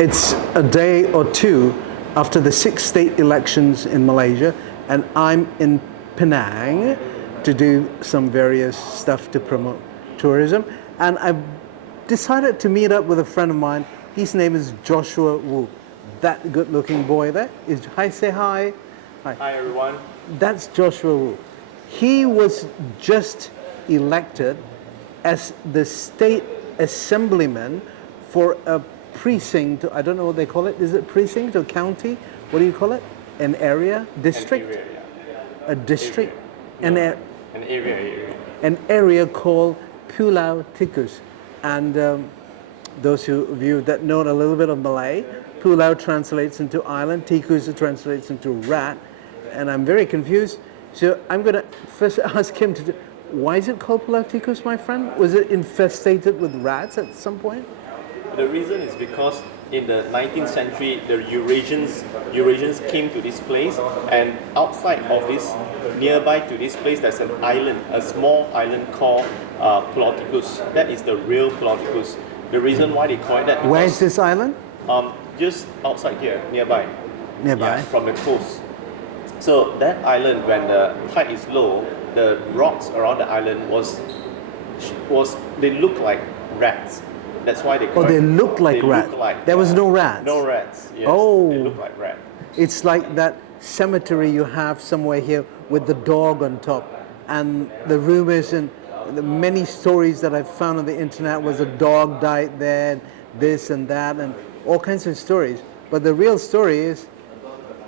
It's a day or two after the 6 state elections in Malaysia, and I'm in Penang to do some various stuff to promote tourism. And I decided to meet up with a friend of mine. His name is Joshua Woo. That good-looking boy there is. Hi, say hi. Hi. Hi, everyone. That's Joshua Woo. He was just elected as the state assemblyman for a precinct. I don't know what they call it. Is it precinct or county? What do you call it? An area? District? An area, yeah. A district? Area. An area. An area called Pulau Tikus. And those of you that know a little bit of Malay, Pulau translates into island, Tikus translates into rat, and I'm very confused. So I'm going to first ask him why is it called Pulau Tikus, my friend? Was it infested with rats at some point? The reason is because in the 19th century, the Eurasians came to this place, and outside of this, nearby to this place, there's an island, a small island called Pulau Tikus. That is the real Pulau Tikus. The reason why they call it that. Where is this island? Just outside here, nearby. Nearby. Yeah, from the coast. So that island, when the tide is low, the rocks around the island they look like rats. That's why they call they look like rats. There was no rats. No rats. Yes. Oh. They look like rats. It's like that cemetery you have somewhere here with the dog on top, and the rumors and the many stories that I've found on the internet was a dog died there, and this and that, and all kinds of stories. But the real story is,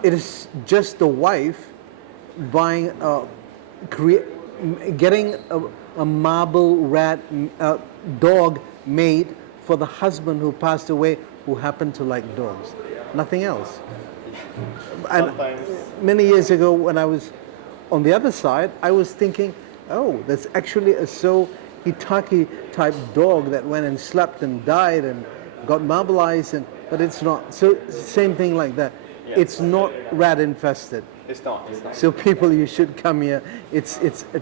it is just the wife buying getting a marble rat dog made for the husband who passed away, who happened to like dogs. Nothing else. And many years ago, when I was on the other side, I was thinking, oh, that's actually a Hitaki type dog that went and slept and died and got marbleized, but it's not. So same thing like that. Yeah. It's not rat infested. It's not. So people, you should come here. It's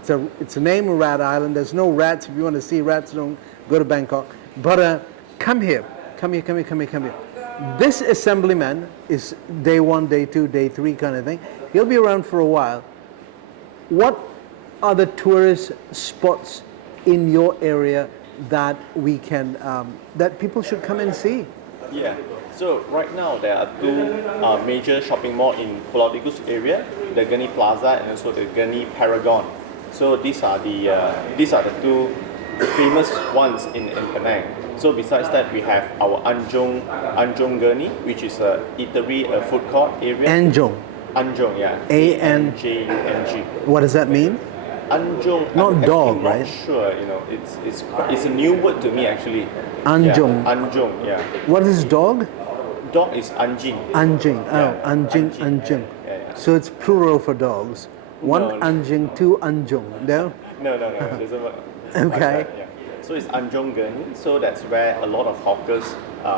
a name of Rat Island. There's no rats. If you want to see rats, don't go to Bangkok. But come here. This assemblyman is day 1, day 2, day 3 kind of thing. He'll be around for a while. What are the tourist spots in your area that we can that people should come and see? Yeah. So right now there are 2 major shopping malls in Pulau Tikus area, the Geni Plaza and also the Geni Paragon. So these are the 2 famous ones in Penang. So besides that, we have our Anjong Geni, which is a eatery, a food court area. Anjong, yeah. A-N-J-U-N-G. What does that mean? Anjong. Not dog, right? Not sure. It's a new word to me actually. Anjong. Yeah, Anjong. Yeah. What is dog? Dog is anjing. Anjing. Oh, Yeah. anjing. Yeah. So it's plural for dogs. 1 No. anjing, 2 anjong. No? No. It doesn't work. Okay. Like that, yeah. So it's Anjong Geni. So that's where a lot of hawkers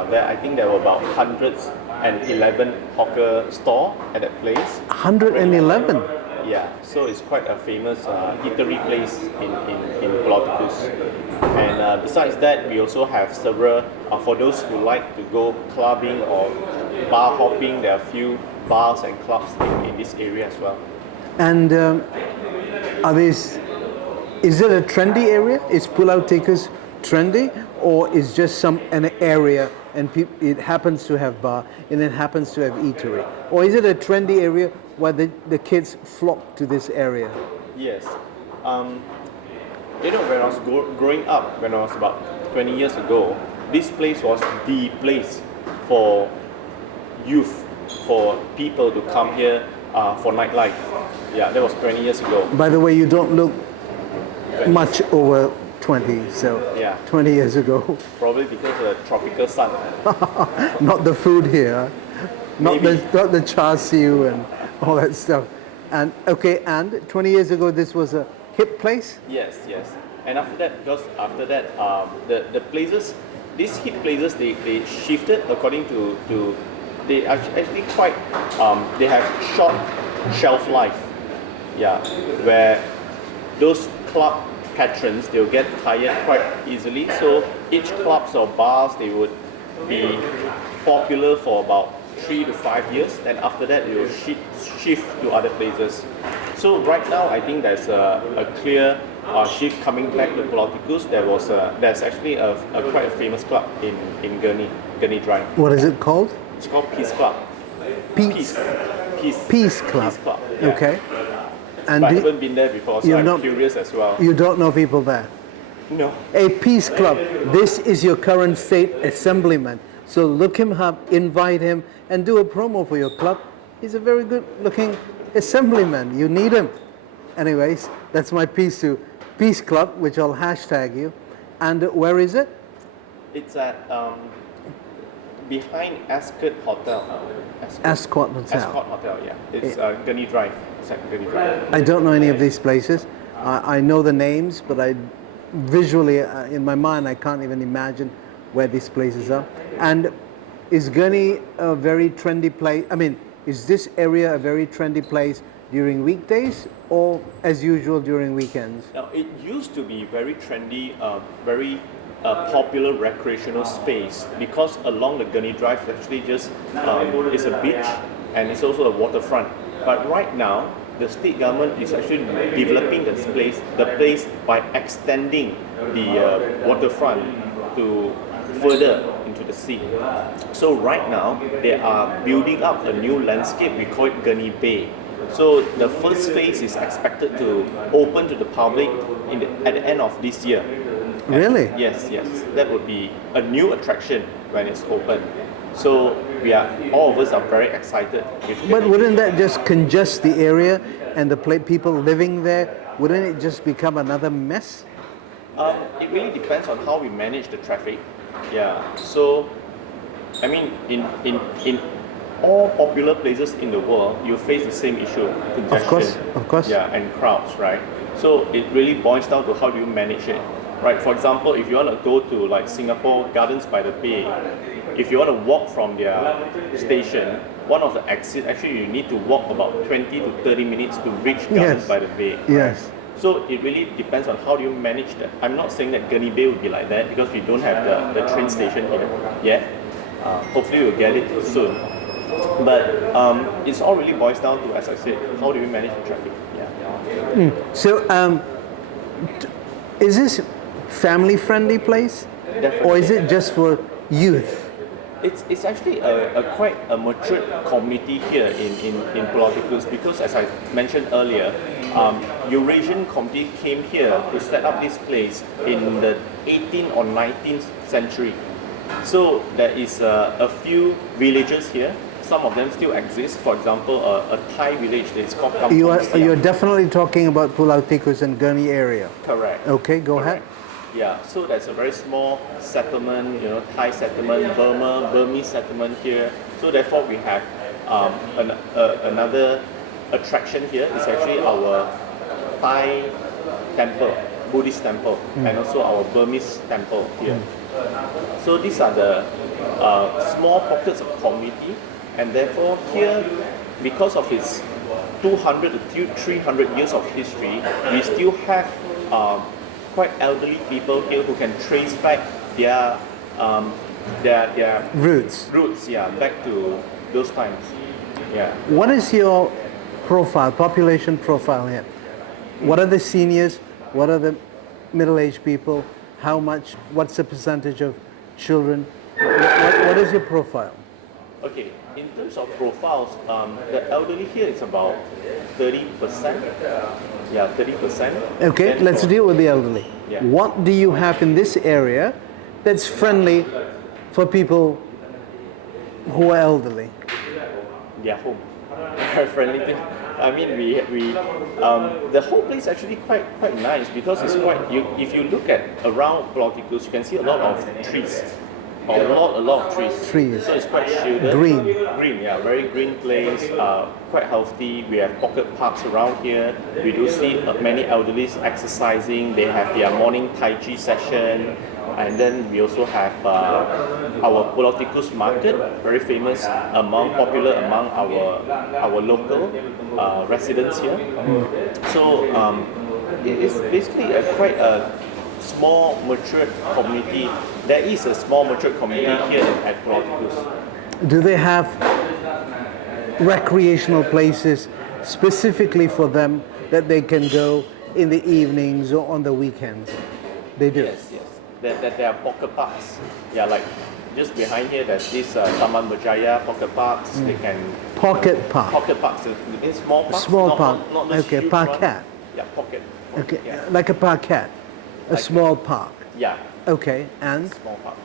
there. I think there were about 111 hawker store at that place. 111? Yeah. So it's quite a famous eatery place in Pulau Tikus. And besides that, we also have several, for those who like to go clubbing or bar hopping, there are a few bars and clubs in this area as well. And is it a trendy area? Is Pulau Tikus trendy, or is just an area and it happens to have bar and it happens to have eatery? Or is it a trendy area where the kids flock to this area? Yes. When I was growing up, when I was about 20 years ago, this place was the place for youth, for people to come here for nightlife. Yeah, that was 20 years ago. By the way, you don't look much over 20, so yeah. 20 years ago. Probably because of the tropical sun. Not the food here, not the char siu and all that stuff. And 20 years ago, this was a hip place? Yes. And after that, the places, these hip places, they shifted according to they actually quite, they have short shelf life. Yeah, where those club patrons, they'll get tired quite easily. So each clubs or bars, they would be popular for about 3 to 5 years. Then after that, it will shift to other places. So right now, I think there's a clear shift coming back to Pulau Tikus. There's actually quite a famous club in Gurney Drive. What is it called? It's called Peace Club. Peace Club. Peace Club. Yeah. Okay. And But I haven't been there before, so I'm not- curious as well. you don't know people there? No. A peace club. This is your current state assemblyman. So look him up, invite him, and do a promo for your club. He's a very good looking assemblyman. You need him. Anyways, that's my piece to Peace Club, which I'll hashtag you. And where is it? It's at behind Ascot Hotel. Ascot Hotel. Ascot Hotel, yeah. It's Gurney Drive. It's at Gurney Drive. I don't know any of these places. I know the names, but I visually, in my mind, I can't even imagine where these places are. And is Gurney a very trendy place? I mean, is this area a very trendy place during weekdays or as usual during weekends? Now, it used to be very trendy, very popular recreational space because along the Gurney Drive actually just is a beach and it's also a waterfront. But right now, the state government is actually developing the place by extending the waterfront to further into the sea. So right now, they are building up a new landscape. We call it Gurney Bay. So the first phase is expected to open to the public at the end of this year. Really? Yes. That would be a new attraction when it's open. So all of us are very excited. But wouldn't that just congest the area and the people living there? Wouldn't it just become another mess? It really depends on how we manage the traffic. Yeah. So, I mean, in all popular places in the world, you face the same issue: congestion. Of course. Yeah, and crowds, right? So it really boils down to how do you manage it, right? For example, if you want to go to like Singapore Gardens by the Bay, if you want to walk from their station, one of the exits, actually you need to walk about 20 to 30 minutes to reach Gardens by the Bay. Right? Yes. So it really depends on how do you manage that. I'm not saying that Gurney Bay will be like that because we don't have the train station here yet. Hopefully we'll get it soon. But it all really boils down to, as I said, how do we manage the traffic? Yeah. So, is this family-friendly place, Definitely. or is it just for youth? It's actually quite a matured community here in Pulau Tikus because, as I mentioned earlier, Eurasian community came here to set up this place in the 18th or 19th century. So there is a few villages here. Some of them still exist. For example, a Thai village that is called Kampung Siam. You're definitely talking about Pulau Tikus and Gurney area. Correct. Okay, go ahead. Yeah, so there's a very small settlement, Thai settlement, Burmese settlement here. So therefore we have another attraction here is actually our Thai temple, Buddhist temple, and also our Burmese temple here. So these are the small pockets of community, and therefore here, because of its 200 to 300 years of history, we still have quite elderly people here who can trace back their Roots. back to those times. Yeah. What is your population profile here? What are the seniors? What are the middle-aged people? What's the percentage of children? What is your profile? Okay, in terms of profiles, the elderly here is about 30%. Yeah, 30%. Okay, Then let's for- deal with the elderly. Yeah. What do you have in this area that's friendly for people who are elderly? Their home. Very friendly thing. I mean, the whole place is actually quite nice because it's if you look at around Pulau Tikus, you can see a lot of trees. A lot of trees. Trees. So it's quite shielded. Green. Green, yeah, very green place, quite healthy. We have pocket parks around here. We do see many elderlies exercising. They have their morning Tai Chi session. And then we also have our Pulau Tikus market, very famous, popular among our local residents here. So it is basically quite a small, matured community. There is a small, matured community here at Pulau Tikus. Do they have recreational places specifically for them that they can go in the evenings or on the weekends? They do. Yes, yes. There are pocket parks. Yeah, like just behind here, there's this Taman Berjaya pocket parks. They can Pocket park. pocket parks. It's small parks. Small not, park. Not the Okay, huge parquet. one. Yeah, pocket. Okay, Yeah. like a parquet, a Like- small park. Yeah. Okay, and Small park.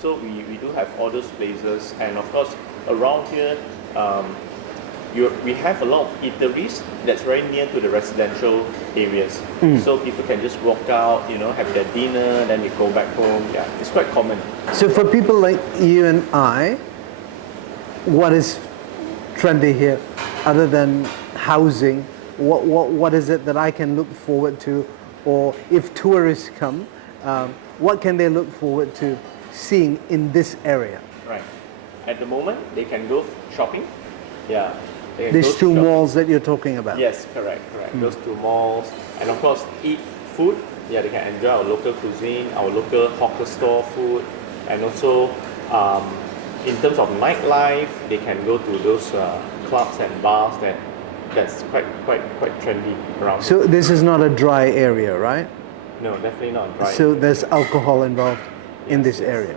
So we do have all those places, and of course around here, we have a lot of eateries that's very near to the residential areas. So people can just walk out, have their dinner, then they go back home. Yeah, it's quite common. so for people like you and I, what is trendy here, other than housing? What is it that I can look forward to, or if tourists come, what can they look forward to seeing in this area? Right. At the moment, they can go shopping. Yeah. They can These go two shopping. malls that you're talking about. Yes, correct. Those two malls, and of course eat food. Yeah, they can enjoy our local cuisine, our local hawker store food, and also in terms of nightlife, they can go to those clubs and bars that's quite trendy around. So this is not a dry area, right? No, definitely not dry. So there's alcohol involved in this area.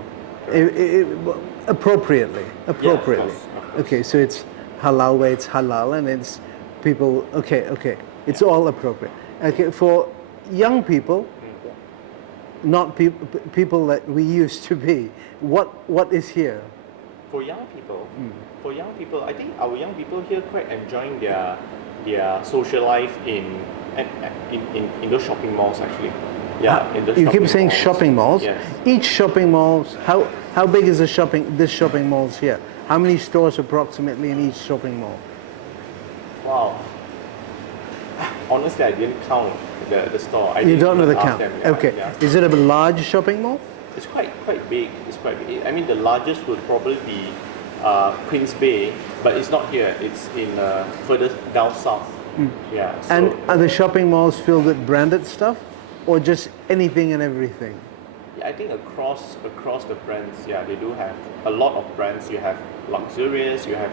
Appropriately. of course. Okay, so it's halal where it's halal, and it's people. Okay, it's all appropriate. Okay, for young people, not people that we used to be. What is here? For young people, I think our young people here quite enjoying their social life in those shopping malls actually. Yeah, in those You keep saying malls. shopping malls. Yes. Each shopping malls. How big is this shopping malls here? How many stores approximately in each shopping mall? Wow. Honestly, I didn't count the store. You don't know the ask count. them. Yeah, Okay. yeah. Is it a large shopping mall? It's quite big. It's quite big. I mean, the largest would probably be Queens Bay, but it's not here. It's in further down south. Yeah. So And are the shopping malls filled with branded stuff, or just anything and everything? yeah, I think across the brands, yeah, they do have a lot of brands. You have luxurious. You have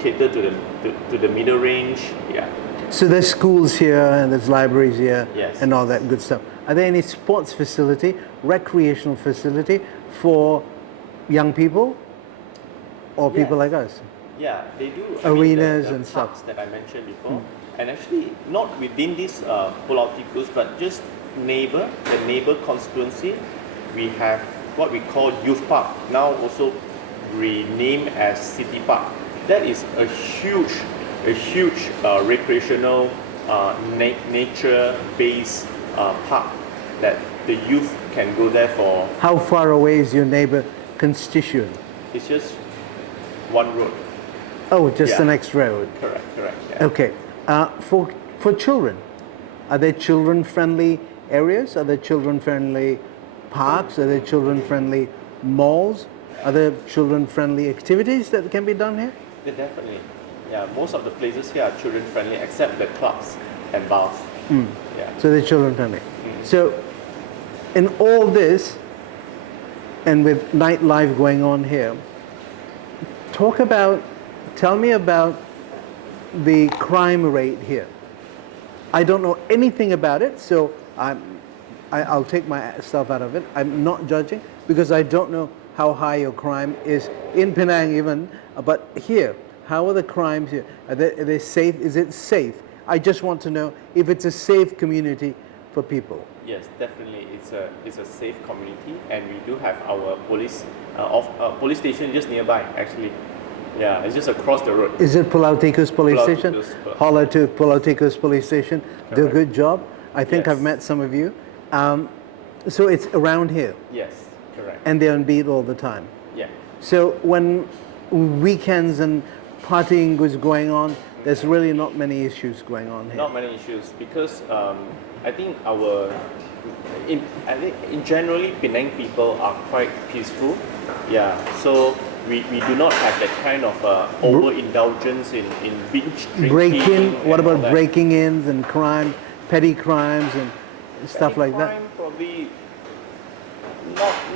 cater to the middle range. Yeah. So there's schools here and there's libraries here Yes. and all that good stuff. Are there any sports facility, recreational facility for young people or people Yes. like us? Yeah, they do. Arenas the and stuff. parks that I mentioned before, and actually not within this Pulau Tikus, but just the neighbor constituency, we have what we call youth park, now also renamed as city park. That is a huge recreational nature-based park that the youth can go there for. How far away is your neighbor constituent? It's just one road. Oh, just the Yeah. next road. Correct. Yeah. Okay. For children, are there children-friendly areas? Are there children-friendly parks? Are there children-friendly malls? Are there children-friendly activities that can be done here? Yeah, definitely. Yeah, most of the places here are children friendly except the clubs and bars. Yeah. So they're children-friendly. So in all this, and with nightlife going on here, tell me about the crime rate here. I don't know anything about it, so I'll take myself out of it. I'm not judging because I don't know how high your crime is in Penang even, but here, how are the crimes here? Are they safe? Is it safe? I just want to know if it's a safe community for people. Yes, definitely. It's a safe community, and we do have our police station just nearby. Actually, yeah, it's just across the road. Is it Pulau Tikus Police Pulau Station? Tikus, Holler to Pulau Tikus Police Station. Do a Correct. good job. I think Yes. I've met some of you. So it's around here, Yes, correct. and they're on beat all the time. Yeah. So when weekends and partying was going on, there's really not many issues going on here. Not many issues because I think in generally Penang people are quite peaceful. Yeah, so we do not have that kind of overindulgence in binge drinking. Break-in. What and all about that. breaking-ins and crime, petty crimes and stuff like that? Crime, probably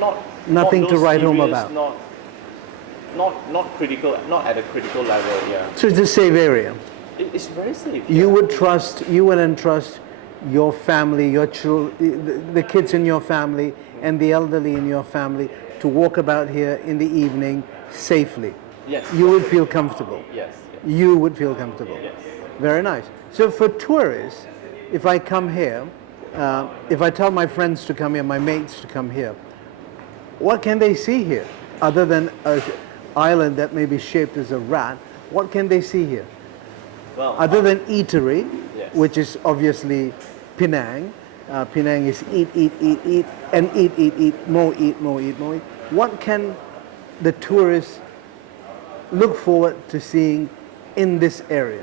not Nothing not to those write home serious, about. Not not critical, not at a critical level. Yeah, So it's a safe area. it's very safe. You would entrust your family, your children, the kids in your family, and the elderly in your family to walk about here in the evening safely. Yes. You would feel comfortable. Yes. You would feel comfortable. Yes. Very nice. So for tourists, if I come here, if I tell my friends to come here, my mates to come here, what can they see here other than an island that may be shaped as a rat? What can they see here? Well, Other than eatery, yes. which is obviously Penang. Penang is eat, and eat, more eat, more eat, more eat. What can the tourists look forward to seeing in this area?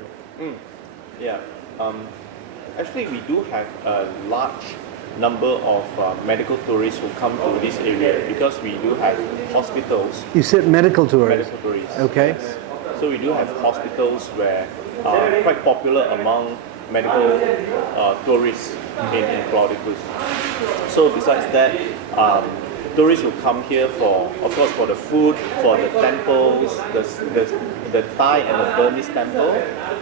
yeah. Actually, we do have a large number of medical tourists who come to this area because we do have hospitals. You said medical tourists. Medical tourists. Okay. Yes. So we do have hospitals where quite popular among medical tourists in Pulau Tikus. So besides that, tourists will come here for, of course, for the food, for the temples, the Thai and the Burmese temple,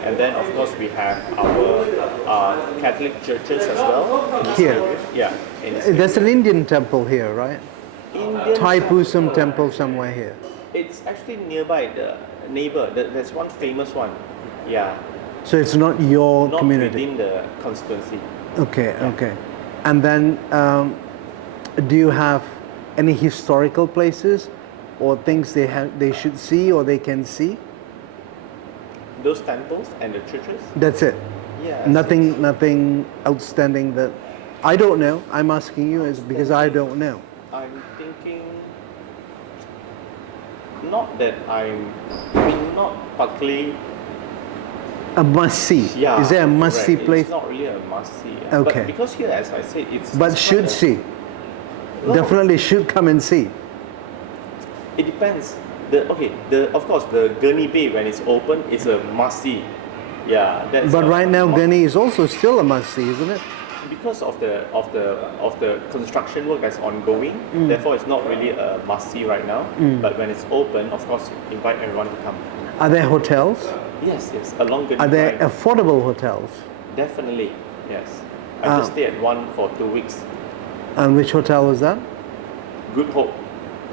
and then of course we have our Catholic churches as well. In this Here? area. Yeah. In this There's an Indian temple here, right? Indian Thai Pusam temple somewhere here. It's actually nearby the neighbor. There's one famous one. Yeah. So it's not your Not community. within the constituency. Okay, okay. And then do you have any historical places or things they should see or they can see? Those temples and the churches. That's it. Yeah. Nothing outstanding that I don't know. I'm asking you is because I don't know. I'm thinking. Not that I mean, not particularly. A must see. Yeah. Is there a must see correct. place? It's not really a must see. Okay. But because here, as I said, it's. But it's should quite see. Well, Definitely should come and see. It depends. Of course, the Gurney Bay when it's open is a must see. Yeah. That's But a right now, must- Gurney is also still a must see, isn't it? Because of the construction work that's ongoing, therefore it's not really a must see right now. But when it's open, of course, invite everyone to come. Are there hotels? Yes, along Gurney Are there Drive. affordable hotels? Definitely, yes. I just stayed at one for 2 weeks. And which hotel was that? Good Hope.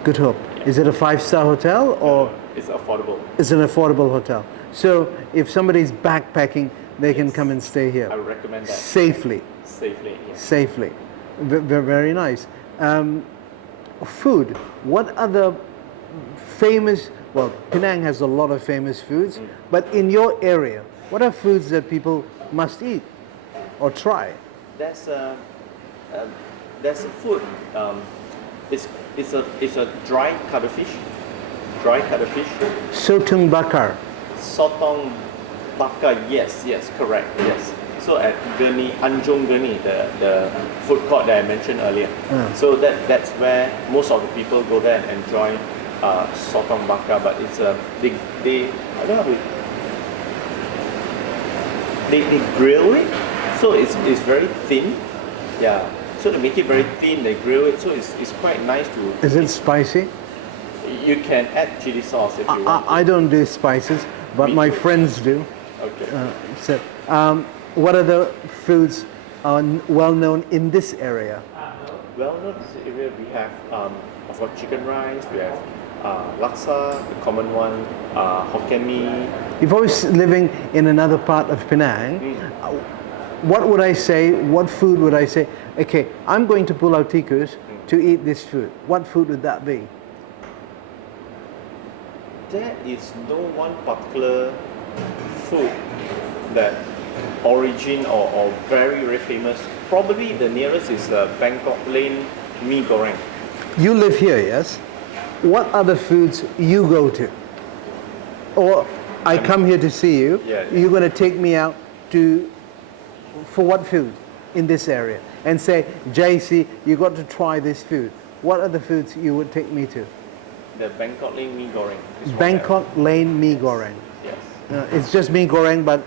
Good Hope. Is it a 5-star hotel or It's affordable. it's an affordable hotel? So if somebody's backpacking, they can come and stay I here would recommend that. safely. Safely, yes. Safely. Very nice. Food. What other famous, well, Penang has a lot of famous foods, but in your area, what are foods that people must eat or try? There's a food. It's a dry cuttlefish. Dry cuttlefish. Sotong bakar. Sotong bakar. Yes, correct. Yes. So at Gurney, Anjong Gurney, the food court that I mentioned earlier. So that's where most of the people go there and enjoy sotong bakar. But it's they I don't know how to. They grill it, so it's very thin. Yeah. So to make it very thin, they grill it, so it's quite nice to. Is it spicy? You can add chili sauce if you want. I don't do spices, but Me my too. friends do. Okay. So, what other foods are well known in this area? Well known in this area, we have of course chicken rice, we have laksa, the common one, Hokkien mee. If I was living in another part of Penang, what would I say? What food would I say? Okay, I'm going to Pulau Tikus to eat this food. What food would that be? There is no one particular food that origin or very very famous. Probably the nearest is Bangkok Lane mee goreng. You live here, yes? What other foods you go to? Or I come here to see you. Yeah. You're going to take me out for what food in this area? And say, JC, you got to try this food. What are the foods you would take me to? The Bangkok Lane mee goreng. is what Bangkok Lane mee goreng. Yes. It's just mee goreng, but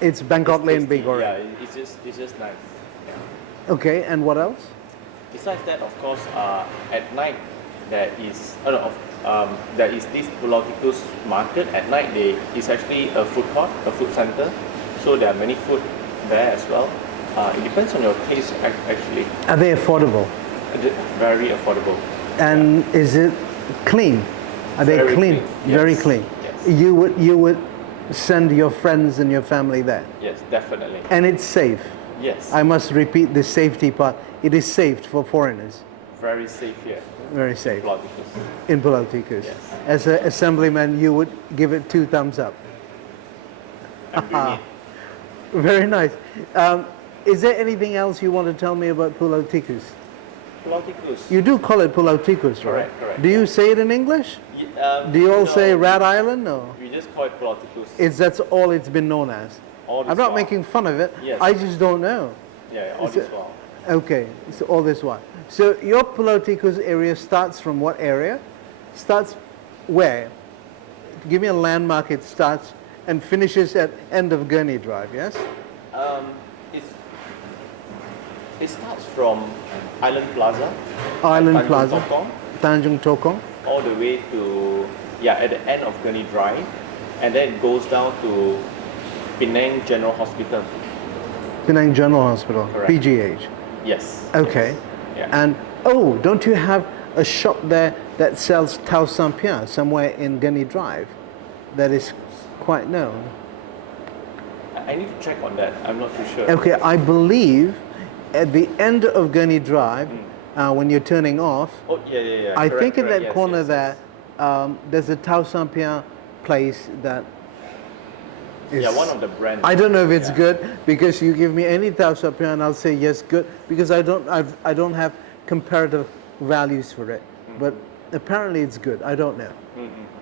it's Bangkok Lane mee Tasty, goreng. Yeah, it's just nice. Yeah. Okay, and what else? Besides that, of course, at night there is there is this Pulau Tikus market at night. It's actually a food court, a food center. So there are many food there as well. It depends on your taste actually. Are they affordable? Very affordable. And is it clean? Are they Very clean? clean. Very Yes. clean. Yes. You would send your friends and your family there. Yes, definitely. And it's safe. Yes. I must repeat the safety part. It is safe for foreigners. Very safe here. Very safe. Pulau Tikus. In Pulau Tikus. Yes. As an assemblyman, you would give it 2 thumbs up. And bring it. Very nice. Is there anything else you want to tell me about Pulau Tikus? Pulau Tikus. You do call it Pulau Tikus, right? Correct. Do you say it in English? Do you all say Rat Island? No. We just call it Pulau Tikus. That's all it's been known as. All this I'm not while. making fun of it. Yes. I just don't know. Yeah, all this while. Okay, so all this while. So your Pulau Tikus area starts from what area? Starts where? Give me a landmark. It starts and finishes at end of Gurney Drive, yes? It starts from Island Plaza. Island Tanjung Plaza, Tokong, Tanjung Tokong. all the way to, at the end of Gurney Drive. And then it goes down to Penang General Hospital. Penang General Hospital, Correct. PGH. Yes. Okay. Yes. Yeah. And don't you have a shop there that sells Tau Sampian somewhere in Gurney Drive that is quite known? I need to check on that. I'm not too sure. Okay, I believe at the end of Gurney Drive, when you're turning off, Oh, yeah. I Correct, think in correct. that Yes, corner yes, there, yes. there's a Tau Sampian place that is... Yeah, one of the brands. I don't know if it's Yeah. good, because you give me any Tau Sampian and I'll say yes, good, because I don't have comparative values for it. But apparently it's good. I don't know.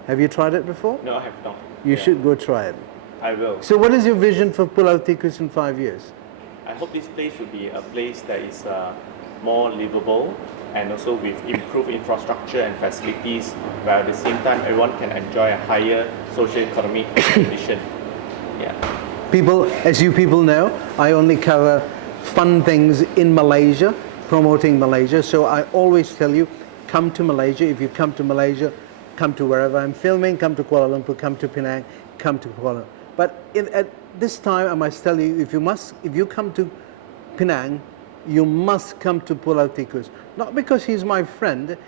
Have you tried it before? No, I have not. You should go try it. I will. So what is your vision for Pulau Tikus in 5 years? I hope this place will be a place that is more livable and also with improved infrastructure and facilities, where at the same time everyone can enjoy a higher socio-economic condition. Yeah. People, as you people know, I only cover fun things in Malaysia, promoting Malaysia. So I always tell you, come to Malaysia. If you come to Malaysia, come to wherever I'm filming, come to Kuala Lumpur, come to Penang, come to Kuala Lumpur. But at this time, I must tell you, if you come to Penang, you must come to Pulau Tikus. Not because he's my friend,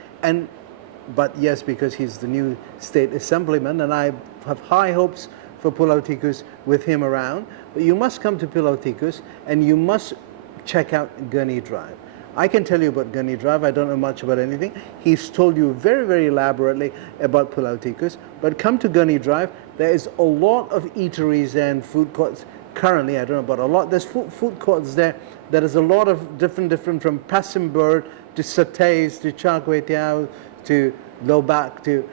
but yes, because he's the new state assemblyman, and I have high hopes for Pulau Tikus with him around. But you must come to Pulau Tikus, and you must check out Gurney Drive. I can tell you about Gurney Drive. I don't know much about anything. He's told you very, very elaborately about Pulau Tikus. But come to Gurney Drive. There is a lot of eateries and food courts. Currently, I don't know about a lot. There's food courts there. There is a lot of different from passim bird to satays to char kway teow to lobak to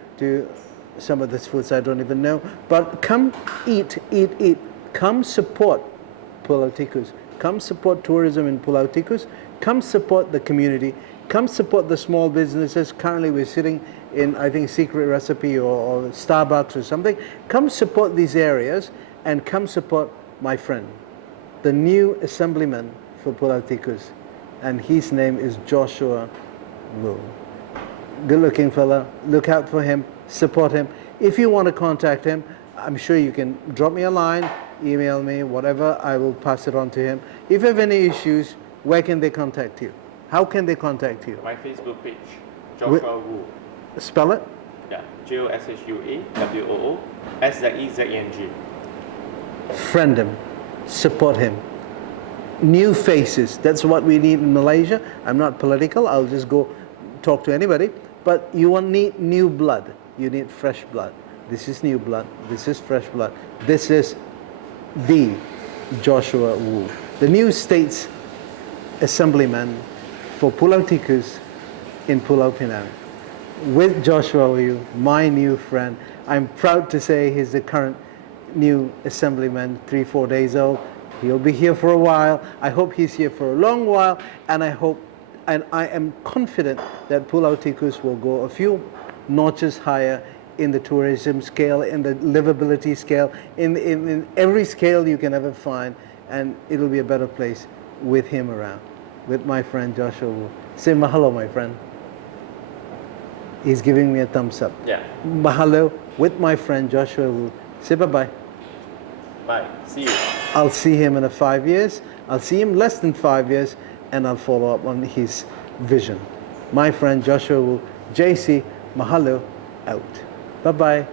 some of these foods I don't even know. But come eat. Come support Pulau Tikus. Come support tourism in Pulau Tikus. Come support the community. Come support the small businesses. Currently we're sitting in, I think, Secret Recipe or Starbucks or something. Come support these areas and come support my friend, the new assemblyman for Pulau Tikus. And his name is Joshua Woo. Good looking fella. Look out for him. Support him. If you want to contact him, I'm sure you can drop me a line, email me, whatever. I will pass it on to him. If you have any issues, where can they contact you? How can they contact you? My Facebook page, Joshua Woo. Spell it? Yeah, JOSHUAWOO SZEZENG. Friend him. Support him. New faces. That's what we need in Malaysia. I'm not political. I'll just go talk to anybody. But you need new blood. You need fresh blood. This is new blood. This is fresh blood. This is the Joshua Woo, the new state's assemblyman for Pulau Tikus in Pulau Penang. With Joshua Woo, my new friend. I'm proud to say he's the current new assemblyman, 3-4 days old. He'll be here for a while. I hope he's here for a long while, and I am confident that Pulau Tikus will go a few notches higher in the tourism scale, in the livability scale, in every scale you can ever find, and it'll be a better place with him around, with my friend Joshua Woo. Say mahalo, my friend. He's giving me a thumbs up. Yeah. Mahalo with my friend Joshua Woo. Say bye-bye. Bye. See you. I'll see him in 5 years. I'll see him less than 5 years, and I'll follow up on his vision. My friend Joshua Woo, JC, mahalo, out. Bye-bye.